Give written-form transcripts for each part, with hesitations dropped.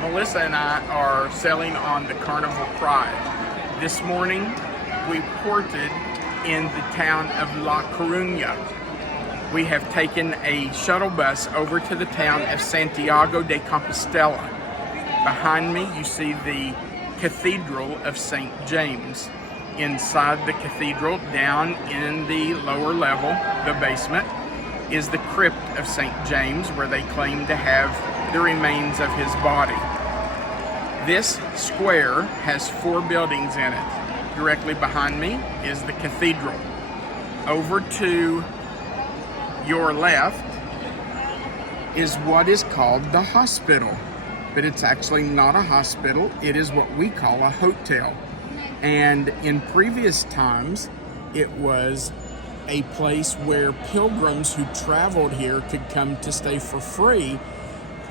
Melissa and I are sailing on the Carnival Pride. This morning, we ported in the town of La Coruña. We have taken a shuttle bus over to the town of Santiago de Compostela. Behind me, you see the Cathedral of St. James. Inside the cathedral, down in the lower level, the basement, is the crypt of St. James, where they claim to have the remains of his body. This square has 4 buildings in it. Directly behind me is the cathedral. Over to your left is what is called the hospital, but it's actually not a hospital. It is what we call a hotel. And in previous times, it was a place where pilgrims who traveled here could come to stay for free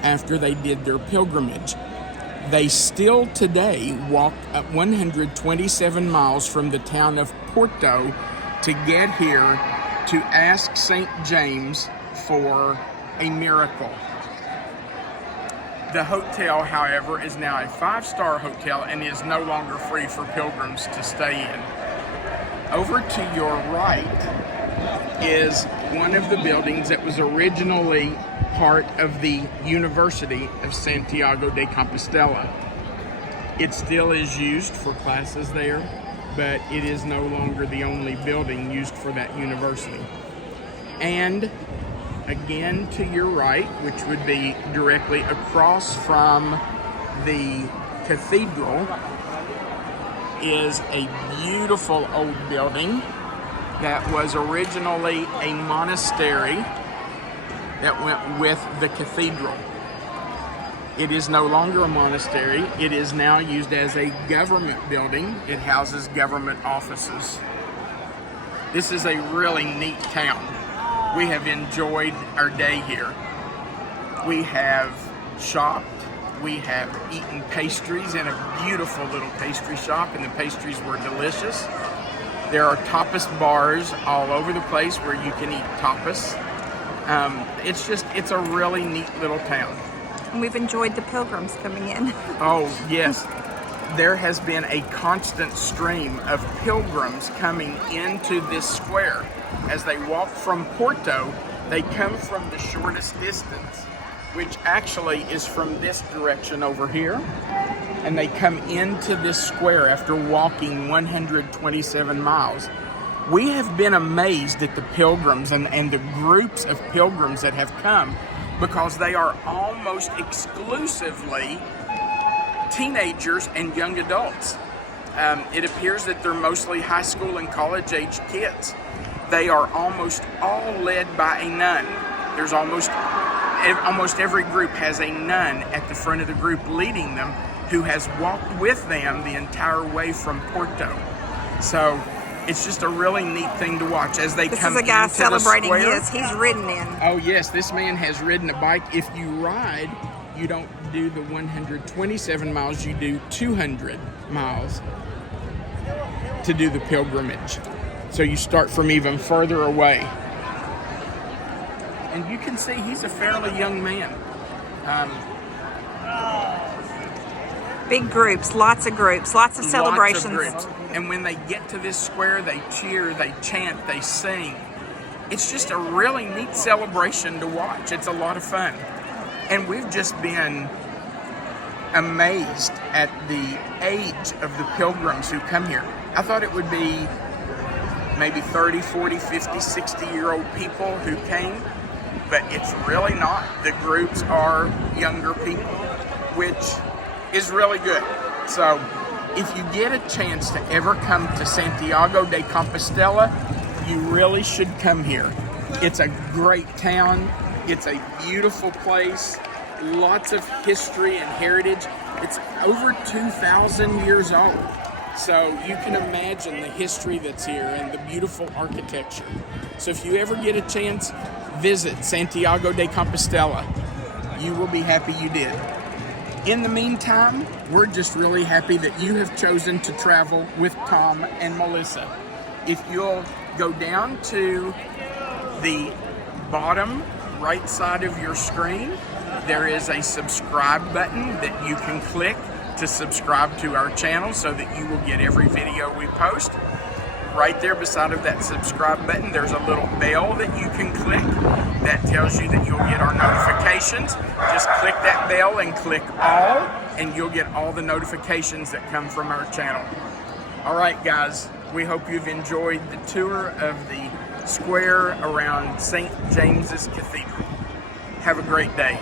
after they did their pilgrimage. They still today walk up 127 miles from the town of Porto to get here to ask St. James for a miracle. The hotel, however, is now a 5-star hotel and is no longer free for pilgrims to stay in. Over to your right is one of the buildings that was originally part of the University of Santiago de Compostela. It still is used for classes there, but it is no longer the only building used for that university. And again to your right, which would be directly across from the cathedral, is a beautiful old building that was originally a monastery that went with the cathedral. It is no longer a monastery. It is now used as a government building. It houses government offices. This is a really neat town. We have enjoyed our day here. We have shopped. We have eaten pastries in a beautiful little pastry shop, and the pastries were delicious. There are tapas bars all over the place where you can eat tapas. It's a really neat little town. And we've enjoyed the pilgrims coming in. Oh, yes. There has been a constant stream of pilgrims coming into this square. As they walk from Porto, they come from the shortest distance, which actually is from this direction over here. And they come into this square after walking 127 miles. We have been amazed at the pilgrims and the groups of pilgrims that have come, because they are almost exclusively teenagers and young adults. It appears that they're mostly high school and college-aged kids. They are almost all led by a nun. There's almost every group has a nun at the front of the group leading them, who has walked with them the entire way from Porto. So it's just a really neat thing to watch as they come into the square. This is a guy celebrating his. He's ridden in. Oh yes, this man has ridden a bike. If you ride, you don't do the 127 miles, you do 200 miles to do the pilgrimage. So you start from even further away. And you can see he's a fairly young man. Big groups, lots of celebrations. Lots of groups. And when they get to this square, they cheer, they chant, they sing. It's just a really neat celebration to watch. It's a lot of fun. And we've just been amazed at the age of the pilgrims who come here. I thought it would be maybe 30, 40, 50, 60-year-old people who came, but it's really not. The groups are younger people, which is really good. So if you get a chance to ever come to Santiago de Compostela, you really should come here. It's a great town. It's a beautiful place. Lots of history and heritage. It's over 2,000 years old. So you can imagine the history that's here and the beautiful architecture. So if you ever get a chance, visit Santiago de Compostela. You will be happy you did. In the meantime, we're just really happy that you have chosen to travel with Tom and Melissa. If you'll go down to the bottom right side of your screen, there is a subscribe button that you can click to subscribe to our channel so that you will get every video we post. Right there beside of that subscribe button, there's a little bell that you can click that tells you that you'll get our notifications. Just click that bell and click all, and you'll get all the notifications that come from our channel. All right, guys, we hope you've enjoyed the tour of the square around St. James's Cathedral. Have a great day.